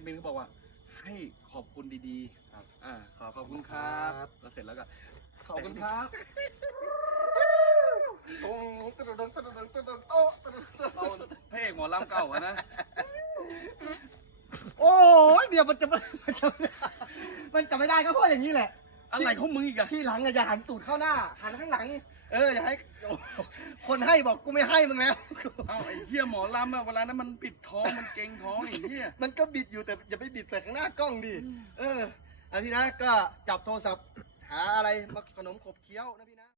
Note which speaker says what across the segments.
Speaker 1: ดมินเขาบอกว่า ให้ขอบคุณดีๆ
Speaker 2: ครับ
Speaker 1: อ่าขอขอบคุณครับแล้วเสร็จแล้วก็ขอบคุณครับ
Speaker 2: โอ้ตะดงตะดงตะดงโอ้ตะดงตะด
Speaker 1: เรา
Speaker 2: ง
Speaker 1: พระเอกหมอลำเก่าอะนะ
Speaker 2: โอ้ยเดี๋ยวมันจะมันจะมันจะไม่ได้ก็เพราะอย่างนี้แหละ
Speaker 1: อะไรของมึงอีกอะ
Speaker 2: ที่หลังอะอย่าหันตูดเข้าหน้าหันข้างหลัง เอออย่าให้โอ้ คนให้บอกกูไม่ให้มึงแล้ว
Speaker 1: เอ้าไอ้เหี้ยหมอลำอะเวลานั้นมันปิดท้องมันเกรงท้องไอ้เหี้ย
Speaker 2: มันก็บิดอยู่แต่อย่าไปบิดใส่ข้างหน้ากล้องดิ เออ อันพี่นะก็จับโทรศัพท์ หาอะไรมาขนมขบเคี้ยวนะพี่นะ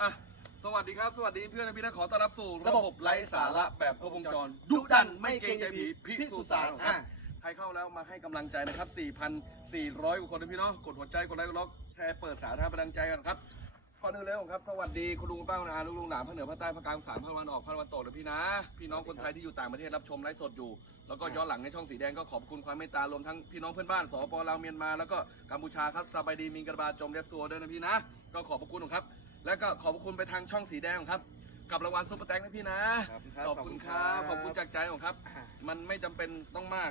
Speaker 1: อะสวัสดีครับ สวัสดีเพื่อนนะพี่นะขอต้อนรับสู่ระ
Speaker 2: ระ
Speaker 1: บ
Speaker 2: บบ
Speaker 1: ไร้สาระแบบครบวงจร
Speaker 2: ดุ
Speaker 1: ดุ
Speaker 2: ดั
Speaker 1: ดั
Speaker 2: น
Speaker 1: น
Speaker 2: ไม่
Speaker 1: ไม่
Speaker 2: เก
Speaker 1: เก
Speaker 2: ร
Speaker 1: รงง
Speaker 2: ใจ
Speaker 1: ใจ
Speaker 2: ผี
Speaker 1: ผี
Speaker 2: พิ
Speaker 1: พิ
Speaker 2: สู
Speaker 1: สู
Speaker 2: จ
Speaker 1: จ
Speaker 2: น์
Speaker 1: น์
Speaker 2: สา
Speaker 1: สารร
Speaker 2: อะ
Speaker 1: ใครเข้าแล้วมาให้กำลังใจนะครับ 4,400กว่าคนนะพี่เนาะกดหัวใจกดไลค์กดล็อกแชร์เปิดสาธารณะกำลังใจกันครับ ก่อนอื่นเลยครับสวัสดีคุณลุงป้าคุณอาลุงลุงหลานภาคเหนือภาคใต้ภาคกลางสามภาคตะวันออกภาคตะวันตกนะพี่นะ พี่น้องคนไทยที่อยู่ต่างประเทศรับชมไลฟ์สดอยู่ แล้วก็ย้อนหลังในช่องสีแดงก็ขอบคุณความเมตตารวมทั้งพี่น้องเพื่อนบ้านสปลาวเมียนมาแล้วก็กัมพูชาครับสบายดีมีกระบาจมเรียบตัวด้วยนะพี่นะ ก็ขอบพระคุณครับ แล้วก็ขอบพระคุณไปทางช่องสีแดงครับกับรางวัลซุปเปอร์แตงนะพี่นะ
Speaker 2: ครับ
Speaker 1: ขอบคุณครับขอบคุณจากใจของครับ มันไม่จำเป็นต้องมาก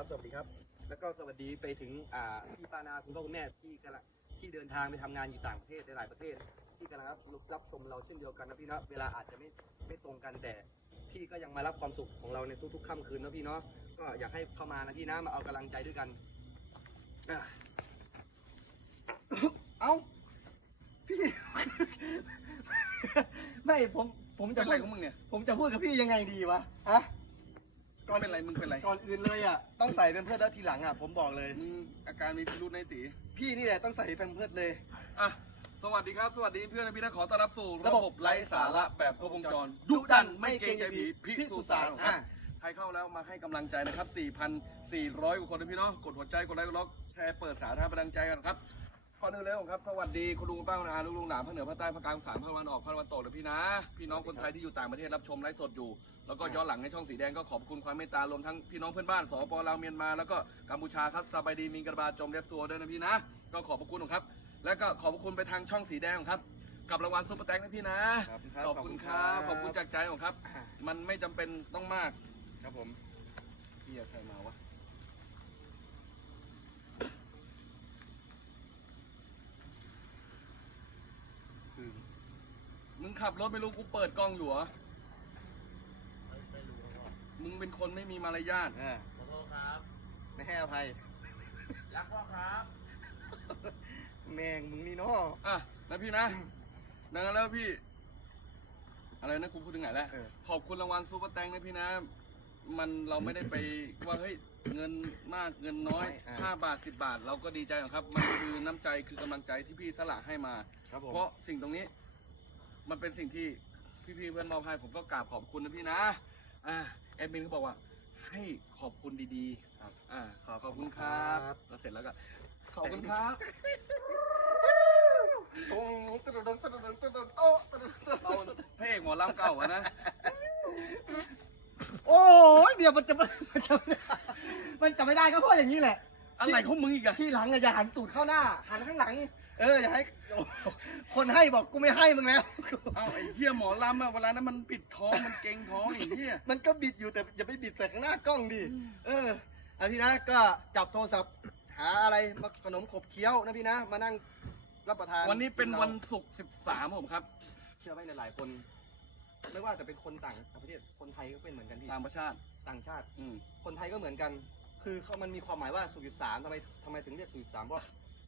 Speaker 2: ครับ สวัสดีครับ แล้วก็สวัสดีไปถึงอ่าพี่ป้านาคุณพ่อคุณแม่ที่กำลังที่เดินทางไปทำงานอยู่ต่างประเทศในหลายประเทศ ที่กำลังรับรับชมเราเช่นเดียวกันนะพี่นะเวลาอาจจะไม่ไม่ตรงกันแต่ พี่ก็ยังมารับความสุขของเราในทุกๆค่ำคืนนะพี่เนาะก็อยากให้เข้ามานะพี่นะมาเอากำลังใจด้วยกันอะ เอ้าพี่ ไม่ผมผม
Speaker 1: เป็
Speaker 2: จะ
Speaker 1: น
Speaker 2: พู
Speaker 1: ไร
Speaker 2: ด
Speaker 1: ของมึงเนี่ย
Speaker 2: ผมจะพูดกับพี่ยังไงดีวะ ฮะ
Speaker 1: ก็เป็นไรมึงเป็นไร
Speaker 2: ก่อนอื่นเลยอะต้องใส่เป็นเพื่อนแล้วทีหลังอะผมบอกเลย
Speaker 1: มึงอาการมีพิรุษในตี
Speaker 2: พี่นี่แหละต้องใส่เป็นเพื่อนเลย
Speaker 1: อะสวัสดีครับสวัสดีเพื่อนนะพี่นะขอต้อนรับสู่
Speaker 2: ระ
Speaker 1: ระ
Speaker 2: บบ
Speaker 1: บบไร้สาระแบบครบวงจร
Speaker 2: ดุดันไม่เกรงใจผีพิสูจน์สาร
Speaker 1: ค
Speaker 2: อะ
Speaker 1: รับใครเข้าแล้วมาให้กำลังใจนะครับ 4,400กว่าคนนะพี่เนาะกดหัวใจกดไลค์กดล็อกแชร์เปิดสาธารณะกำลังใจกันครับ ก่อนอื่นเลยครับสวัสดีคุณลุงป้าคุณอาลุงลุงหลานภาคเหนือภาคใต้ภาคกลางสามภาคตะวันออกภาคตะวันตกนะพี่นะ พี่น้องคนไทยที่อยู่ต่างประเทศรับชมไลฟ์สดอยู่ แล้วก็ย้อนหลังในช่องสีแดงก็ขอบคุณความเมตตารวมทั้งพี่น้องเพื่อนบ้านสปลาวเมียนมาแล้วก็กัมพูชาครับสบายดีมีกระบาจมเรียบตัวด้วยนะพี่นะ ก็ขอบพระคุณครับ แล้วก็ขอบพระคุณไปทางช่องสีแดงครับกับรางวัลซุปเปอร์แตงนะพี่นะ ขอบคุณครับขอบคุณจากใจของครับ มันไม่จำเป็นต้องมาก
Speaker 2: ครับผม
Speaker 1: เฮียใครมาวะ
Speaker 2: คือ
Speaker 1: มึง ขับรถไม่รู้กูเปิดกล้องอยู่เหรอมึงเป็นคนไม่มีมารยาท
Speaker 2: อ่า
Speaker 3: ขอโทษครับ
Speaker 2: ไม่ให้อภัย
Speaker 3: รักพ่อครับ
Speaker 2: แมงมึงนี่เนาะ
Speaker 1: อะนะพี่นะดังนั้นแล้วพี่ อะไรนะกูพูดถึงไหนแล้ว
Speaker 2: เออ
Speaker 1: ขอบคุณรางวัลซูเปอร์แตงนะพี่นะ มันเราไม่ได้ไปว่าเฮ้ยเงินมากเงินน้อยห้าบาทสิบาท เราก็ดีใจครับ มันคือน้ำใจคือกำลังใจที่พี่สละให้มา
Speaker 2: ครับผม
Speaker 1: เพราะสิ่งตรงนี้ มันเป็นสิ่งที่พี่ๆเพื่อนมอบให้ผมก็กราบขอบคุณนะพี่นะอ่าแอดมินเขาบอกว่า ให้ขอบคุณดีๆครับอ่าขอขอบคุณครับแล้วเสร็จแล้วก็ขอบคุณครับ
Speaker 2: โอ้ตะดงตะดงตะดงโอ้ตะดงตะด
Speaker 1: เรา
Speaker 2: ง
Speaker 1: พระเอกหมอลำเก่าอะนะ
Speaker 2: โอ้ยเดี๋ยวมันจะมันจะมันจะไม่ได้ก็เพราะอย่างนี้แหละ
Speaker 1: อะไรของมึงอีกอะ
Speaker 2: ที่หลังอะอย่าหันตูดเข้าหน้าหันข้างหลัง เอออย่าให้โอ้คนให้บอกกูไม่ให้มึงแล้ว
Speaker 1: เอ้าไอ้เหี้ยหมอลำอะเวลานั้นมันปิดท้องมันเกรงท้องไอ้เหี้ย
Speaker 2: มันก็บิดอยู่แต่อย่าไปบิดใส่ข้างหน้ากล้องดิ เออ อันพี่นะก็จับโทรศัพท์ หาอะไรมาขนมขบเคี้ยวนะพี่นะ มานั่งรับประทาน
Speaker 1: วันนี้เป็นวันศุกร์สิบสามผมครับ
Speaker 2: เชื่อไหมหลายๆคน ไม่ว่าจะเป็นคนต่างประเทศ คนไทยก็เป็นเหมือนกันพี่
Speaker 1: ตามประชาติ
Speaker 2: ต่างชาติ
Speaker 1: อืม
Speaker 2: คนไทยก็เหมือนกัน คือเขามันมีความหมายว่าสุดสามทำไมทำไมถึงเรียกสุดสามเพราะ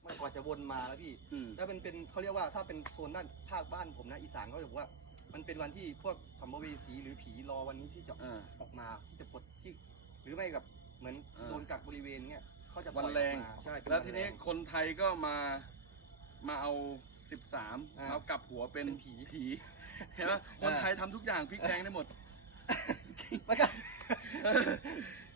Speaker 2: มันกว่าจะวนมาแล้วพี่
Speaker 1: อืม
Speaker 2: แล้วเป็นเป็นเขาเรียกว่าถ้าเป็นโซนด้านภาคบ้านผมนะอีสานเขาจะบอกว่า มันเป็นวันที่พวกสัมภเวสีหรือผีรอวันนี้ที่จะ
Speaker 1: อ่า
Speaker 2: ออกมาที่จะปลดที่ หรือไม่กับเหมือน
Speaker 1: อ่า
Speaker 2: โดนกักบริเวณเนี้ยเขาจะป
Speaker 1: วั
Speaker 2: ล่
Speaker 1: น
Speaker 2: อย
Speaker 1: แรง
Speaker 2: ออกมาใช่เป็
Speaker 1: แล้วทีนี้
Speaker 2: วั
Speaker 1: คนไทยก็มามาเอาสิบสาม
Speaker 2: อ่า
Speaker 1: เขากลับหัวเป็น
Speaker 2: เป็นผี
Speaker 1: ผีเห็นไหมคนไทยทำทุกอย่างพลิกแพลงได้หมด
Speaker 2: มันก็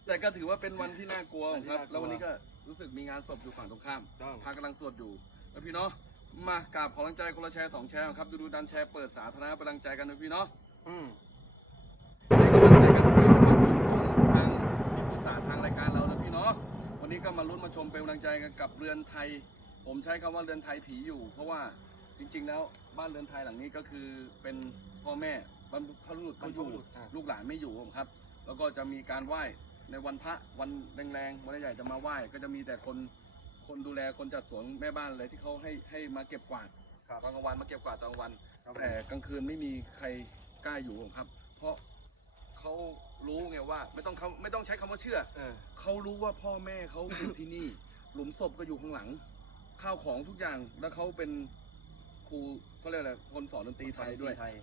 Speaker 1: แต่ก็ถือว่าเป็นวันที่น่ากลัวครับ
Speaker 2: วันที่น่ากลัว
Speaker 1: แล้ววันนี้ก็รู้สึกมีงานศพอยู่ฝั่งตรงข้าม
Speaker 2: ต้อง
Speaker 1: พากำลังสวดอยู่ แล้วพี่เนาะมากราบขอกำลังใจคนละแชร์สองแชร์ครับดูดูดันแชร์เปิดสาธารณะกำลังใจกันนะพี่เนาะ
Speaker 2: อืม
Speaker 1: ให้กำลังใจกันด้วยทางสารทางรายการเรานะพี่เนาะวันนี้ก็มาลุ้นมาชมเป็นกำลังใจกันกับเรือนไทย ผมใช้คำว่าเรือนไทยผีอยู่ เพราะว่าจริง ๆ แล้วบ้านเรือนไทยหลังนี้ก็คือเป็นพ่อแม่บรรพบุรุษเขาอยู่
Speaker 2: บรรพบุรุษอะ
Speaker 1: ลูกหลานไม่อยู่ครับ แล้วก็จะมีการไหว้ ในวันพระวันแรงๆวันใหญ่ๆจะมาไหว้ก็จะมีแต่คนคนดูแลคนจัดสวนแม่บ้านอะไรที่เขาให้ให้มาเก็บกวาด
Speaker 2: ครับ
Speaker 1: ตอนกลางวันมาเก็บกวาดตอนกลางวัน
Speaker 2: ครับ
Speaker 1: แต่กลางคืนไม่มีใครกล้าอยู่ครับ เพราะเขารู้ไงว่า ไม่ต้องเขาไม่ต้องใช้คำว่าเชื่อ
Speaker 2: เออ
Speaker 1: เขารู้ว่าพ่อแม่เขาอยู่ที่นี่ หลุมศพก็อยู่ข้างหลัง ข้าวของทุกอย่างแล้วเขาเป็นครูเขาเรียกอะไรคนสอนดนตรีไทยด้วย
Speaker 2: ไทย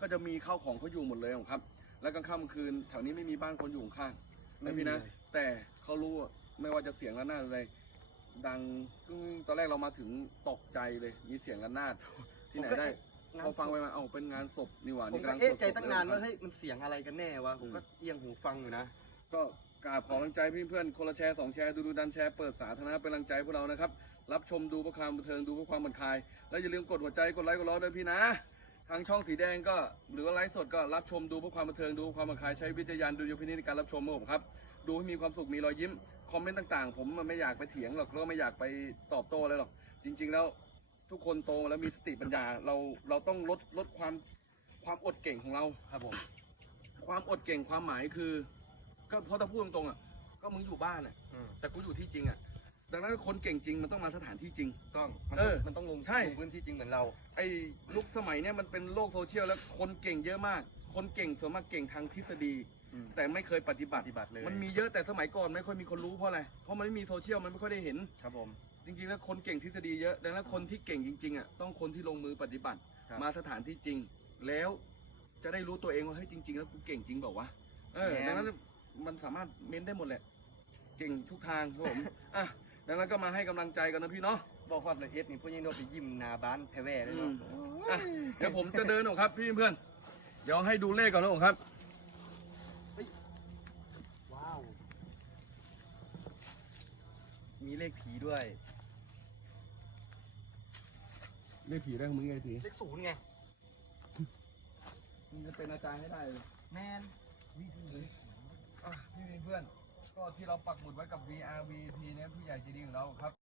Speaker 1: ก็จะมีข้าวของเขาอยู่หมดเลยครับ แล้วกลางค่ำคืนแถวนี้ไม่มีบ้านคนอยู่ข้าง ๆนะพี่นะแต่เขารู้ว่าไม่ว่าจะเสียงระนาดอะไรดังกึ้งตอนแรกเรามาถึงตกใจเลย มีเสียงระนาดที่ไหนได้พอฟังไปมาเอ้าเป็นงานศพนี่หว่า
Speaker 2: ผม
Speaker 1: นี่
Speaker 2: ก็
Speaker 1: กำลัง
Speaker 2: เอ๊ะ
Speaker 1: สวด
Speaker 2: ใจ
Speaker 1: ศพ
Speaker 2: ตั้งนาน
Speaker 1: เลย
Speaker 2: ว่า
Speaker 1: ครับ
Speaker 2: เฮ้ยมันเสียงอะไรกันแน่วะผมก็เอียงหูฟังอยู่นะ
Speaker 1: ก็กราบขอกำลังใจเพื่อนๆคนละแชร์สองแชร์ดูดูดันแชร์เปิดสาธารณะเป็นกำลังใจพวกเรานะครับ รับชมดูเพื่อความบันเทิงดูเพื่อความบันคลาย แล้วอย่าลืมกดหัวใจกดไลค์กดล้อด้วยพี่นะ ทางช่องสีแดงก็ หรือว่าไลฟ์สดก็รับชมดูเพื่อความบันเทิงดูความบันคลายใช้วิจารณญาณดูยพินิจในการรับชมครับผมครับ ดูให้มีความสุขมีรอยยิ้ม คอมเมนต์ต่างๆ ผมมันไม่อยากไปเถียงหรอกแล้วก็ไม่อยากไปตอบโต้อะไรหรอก จริง ๆ แล้วทุกคนโตแล้วมีสติปัญญาเราเราต้องลดลดความความอดเก่งของเรา
Speaker 2: ครับผม
Speaker 1: ความอดเก่งความหมายคือ ก็เพราะถ้าพูดตรงๆอะก็มึงอยู่บ้านอะแต่กูอยู่ที่จริงอะ ดังนั้นคนเก่งจริงมันต้องมาสถานที่จริง
Speaker 2: ต้องมัน
Speaker 1: เอ
Speaker 2: ต้อง
Speaker 1: อ
Speaker 2: มันต้องลง
Speaker 1: ใช่
Speaker 2: ลงพื้นที่จริงเหมือนเรา
Speaker 1: ไอ้ยุคสมัยเนี้ยมันเป็นโลกโซเชียลแล้วคนเก่งเยอะมาก คนเก่งส่วนมากเก่งทางทฤษฎี
Speaker 2: อืม
Speaker 1: แต่ไม่เคยปฏิบั
Speaker 2: ป
Speaker 1: ติ
Speaker 2: ฏิบัติเลย
Speaker 1: มันมีเยอะแต่สมัยก่อนไม่ค่อยมีคนรู้เพราะอะไร เพราะมันไม่มีโซเชียลมันไม่ค่อยได้เห็น
Speaker 2: ครับผม
Speaker 1: จริงๆแล้วคนเก่งทฤษฎีเยอะ ดังนั้นคนที่เก่งจริงๆอะต้องคนที่ลงมือปฏิบัติ
Speaker 2: ครับ
Speaker 1: มาสถานที่จริง แล้วจะได้รู้ตัวเองว่าเฮ้ยจริง ๆ แล้วกูเก่งจริงเปล่าวะ เออ ดังนั้นมันสามารถเม้นได้หมดแหละ เก่งทุกทางครับผมอะดังนั้นก็มาให้กำลังใจกันนะพี่เนาะ
Speaker 2: บอกว่าเลยเอสนี่พวกยังโดนไปยิ้มหนาบ้านแพรแว่เลย
Speaker 1: อื
Speaker 2: เนาะ
Speaker 1: มอะเดี๋ยวผมจะเดินออกครับพี่เพื่อนเดี๋ยวให้ดูเลขก่อนนะผมครับ
Speaker 2: ว้าว มีเลขผีด้วย
Speaker 1: เลขผีได้ของมึงไงผี
Speaker 2: เลขศูนย์ไง
Speaker 1: มึงจะเป็นอาจารย์ให้ได้เลย
Speaker 2: แมน
Speaker 1: อะพี่เพื่อน ก็ที่เราปักหมุดไว้กับ VR VP เนี่ยผู้ใหญ่ใจดีของเราครับ